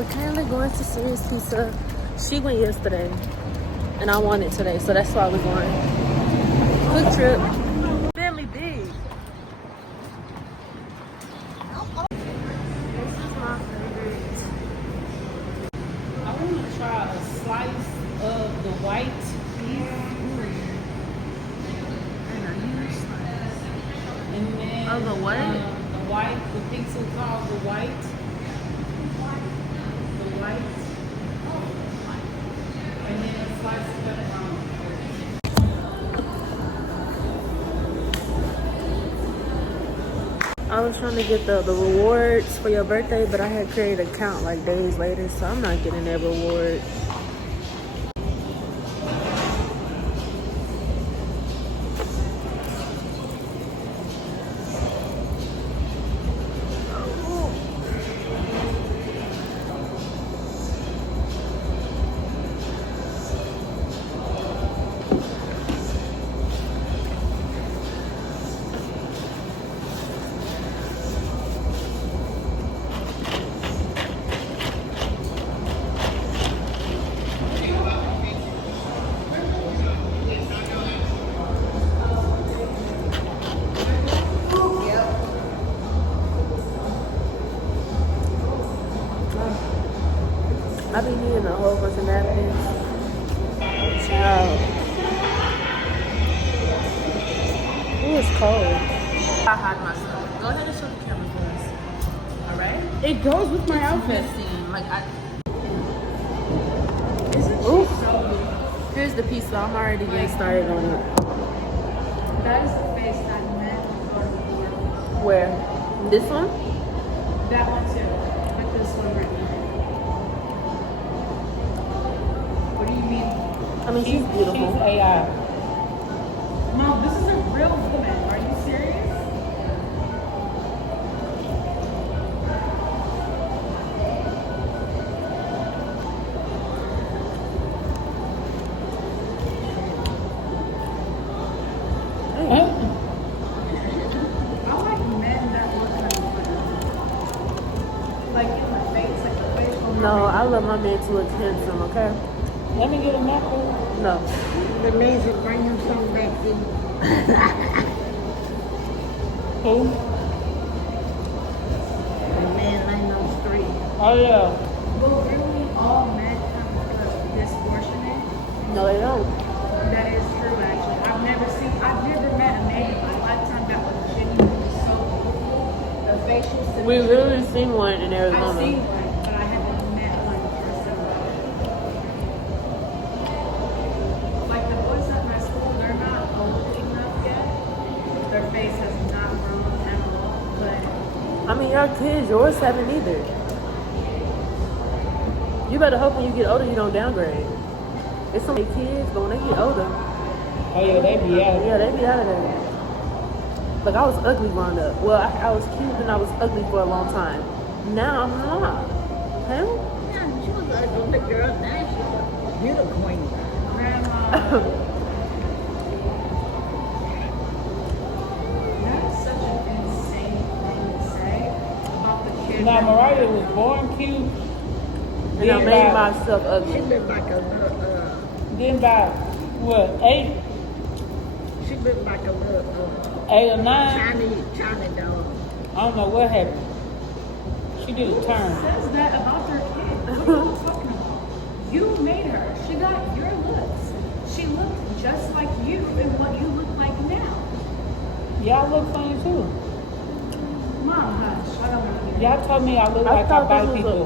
We're currently going to Serious Pizza. She went yesterday, and I won it today, so that's why we're going. Quick trip. Family big. This is my favorite. I want to try a slice of the white beef. And then Oh, the what? The white, the pizza called the white. The white. And then a slice of pepperoni. I was trying to get the rewards for your birthday, but I had created an account like days later, so I'm not getting that reward. I be needing a whole bunch of napkins. Child. Ooh, it's cold. I hide myself. Go ahead and show the camera for us. Alright? It goes with my outfit. Ooh. Here's the pizza. I'm already getting started on it. That is the face that meant for the Where? This one? That one too. Like this one right here. What do you mean? I mean, she's beautiful. She's AI. Mom, this is a real woman. Are you serious? No, I love my man to look handsome, okay? Let me get a napkin. No. The lazy bring him some back in. Who? The man laying on the street. Oh yeah. Well, really, all men come disproportionate. No, they don't. That is true, actually. I've never met a man in my lifetime that was genuinely so beautiful. The facial symmetry. We literally seen one in Arizona. I've seen one, but I haven't met one personally. Like the boys at my school, they're not old enough yet. Their face has not grown at all, but I mean, your kids, yours haven't either. You better hope when you get older you don't downgrade. It's so many kids, but when they get older, Oh yeah, they be out. yeah, they be out of there. Like, I was ugly growing up. Well, I was cute and I was ugly for a long time. Now I'm not. Okay? Yeah, she was a good girl. Now she's a beautiful queen. grandma. That's such an insane thing to say about the kid. Now Mariah was born cute. And I made myself She ugly. looked like a little, Then by what, 8 she looked like a little, 8 or 9? Chinese dog. I don't know what happened. She did a turn. Says that about their kid. What are you talking about? You made her. She got your looks. She looked just like you and what you look like now. Y'all look funny too. Mom, hush. I don't want to hear. Y'all told me I look I like I thought bite this was people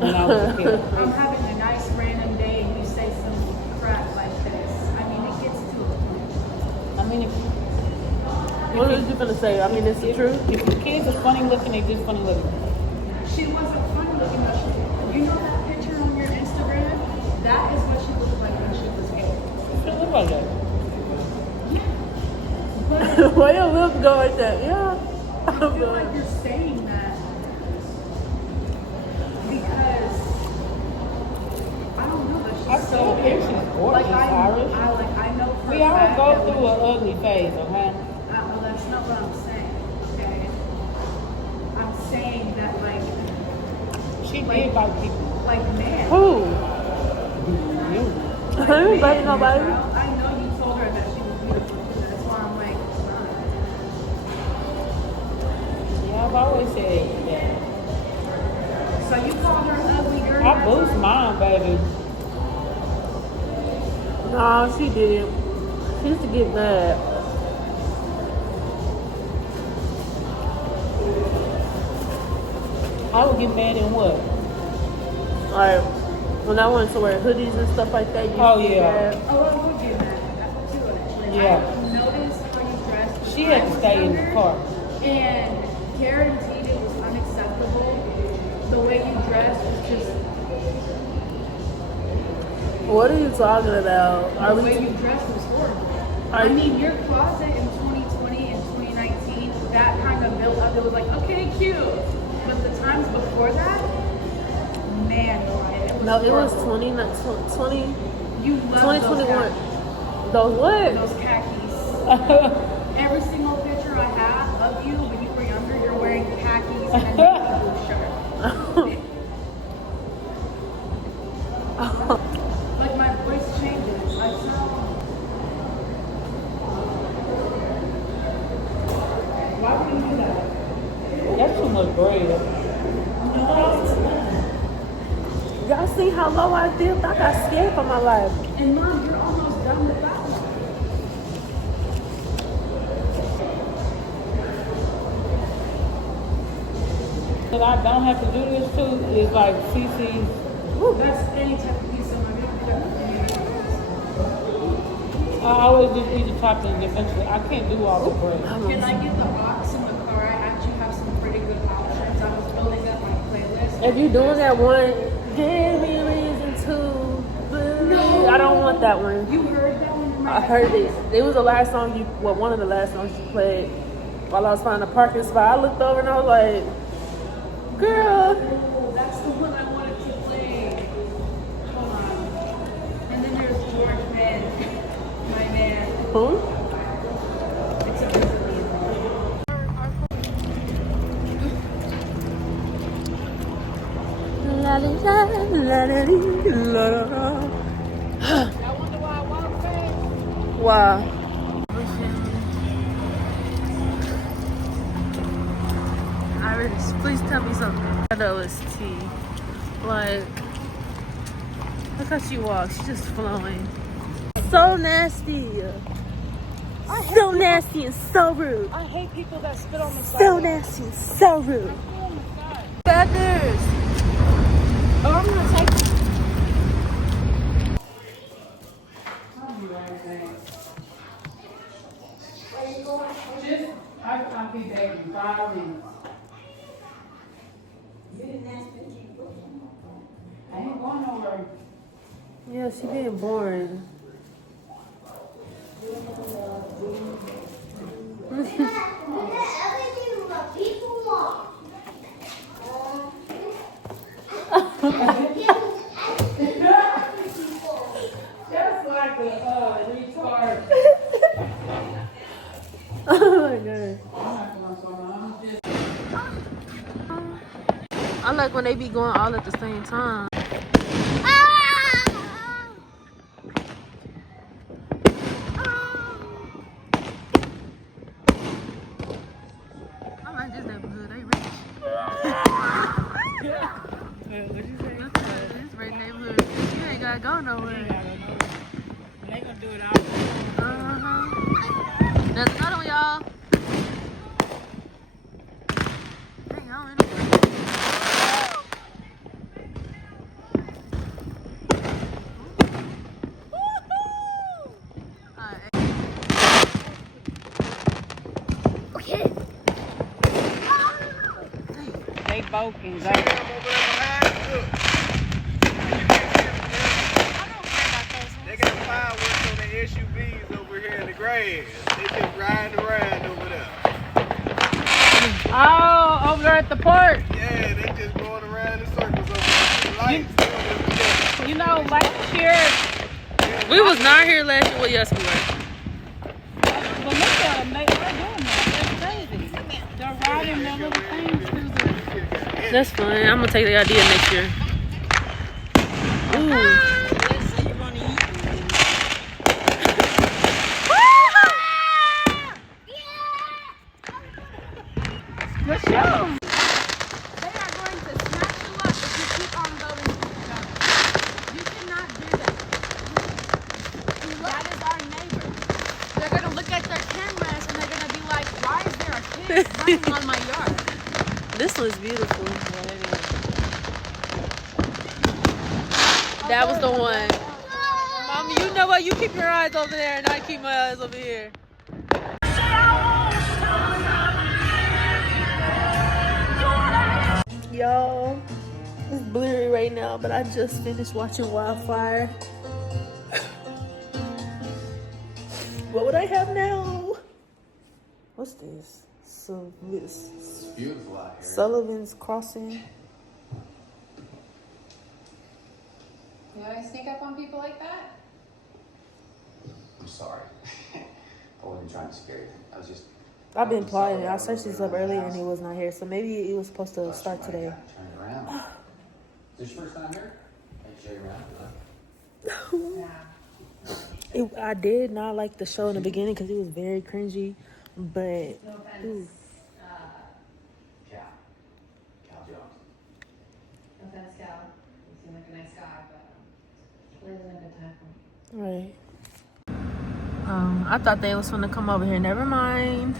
when I was a kid. I'm having a nice random day and you say some crap like this. I mean, it gets to a point. I mean, if What was you gonna say? I mean, it's the truth. If the kids are funny looking, they just funny looking. She wasn't funny looking. You know that picture on your Instagram? That is what she looked like when she was gay. She look like that. But Why your lips go like that? Yeah. I feel like you're saying that because I don't know. That I she's still so think she's gorgeous, like Iris. I know for We a all fact go that through an ugly phase, okay? well, that's not what I'm saying. Okay, I'm saying that like She He invite people. Like, man. Who? You. I didn't invite nobody. I know you told her that she was beautiful too. That's why I'm like, Yeah, I've always said that. so you called her ugly during I that boost time? mine, baby. No, she didn't. She used to get mad. I would get mad in what? Like, when I wanted to wear hoodies and stuff like that, you Oh, used to yeah. get mad. Oh, I would get mad at that too, actually. Yeah. I noticed how you dressed. She when had I to was stay in the younger, car. And guaranteed it was unacceptable. The way you dressed was just What are you talking about? Are the we? way you dressed was horrible. Are I you- mean, your closet in 2020 and 2019, that kind of built up. It was like, okay, cute. But the times before that, man, it was No, it was horrible. 20, You love 2021. Those what? those khakis. Every single picture I have of you when you were younger, you're wearing khakis and a navy blue shirt. Like my voice changes. I sound. Why would you do that? That's too much bread. Y'all see how low I dipped? I got scared for my life. And Mom, you're almost done with that one. But I don't have to do this too. It's like CC's. That's any type of pizza. My I always just eat the topping and eventually I can't do all the bread. Can I get the box in the car? I actually have some pretty good options. I was building up my playlist. If you're doing that one, give me a reason to believe. I don't want that one. You heard that one from my I heard it. It was the last song one of the last songs you played while I was finding a parking spot. I looked over and I was like, girl. Oh, that's the one I wanted to play. Hold on. And then there's George Man. My man. Who? It's a Brazilian. La la la la la la la. I wonder why I walk fast. Wow. Iris, please tell me something. I know it's tea. Like, look how she walks. She's just flowing. So nasty. So nasty and so rude. I hate people that spit on the side. So nasty and so rude. Feathers. Oh, I'm gonna take it. I'll be back in 5 minutes. I ain't going nowhere. Yeah, she being boring. Just like a retard. Oh my god. I like when they be going all at the same time. I like this neighborhood. They rich. What'd you say? This great neighborhood. You ain't gotta go nowhere. They gonna do it all. There's another one, y'all. Dang, I don't know. Alright. Okay. They both can go. They got fireworks on the SUVs over here in the grass. They just riding around over there. Oh, over there at the park. Yeah, they just going around in circles over there. Lights. You know, last year, We was not here last year. Well, yes, we were. but look at them, they're doing that. That's crazy. They're riding find out little things through the. That's fine. I'm gonna take the idea next year. Ooh. Let's say you want to eat. The show. They are going to snatch you up if you keep on going to each other. You cannot do that. That is our neighbor. They're going to look at their cameras and they're going to be like, why is there a kid running on my yard? This one's beautiful. That was the one. Mommy, you know what? You keep your eyes over there and I keep my eyes over here. Y'all, it's blurry right now, but I just finished watching Wildfire. What would I have now? What's this? So this It's beautiful out here. Sullivan's Crossing. You always sneak up on people like that? I'm sorry. I wasn't trying to scare you. I was just. I've been plotting. I searched this up earlier and he was not here, so maybe it was supposed to start today. Turn around. Is this your first time here? I can show you around. I did not like the show in the beginning because it was very cringy, but No offense. ooh, Cal Jones. No offense, Cal. You seem like a nice guy, but it isn't a good time for me. right. I thought they was gonna come over here. Never mind.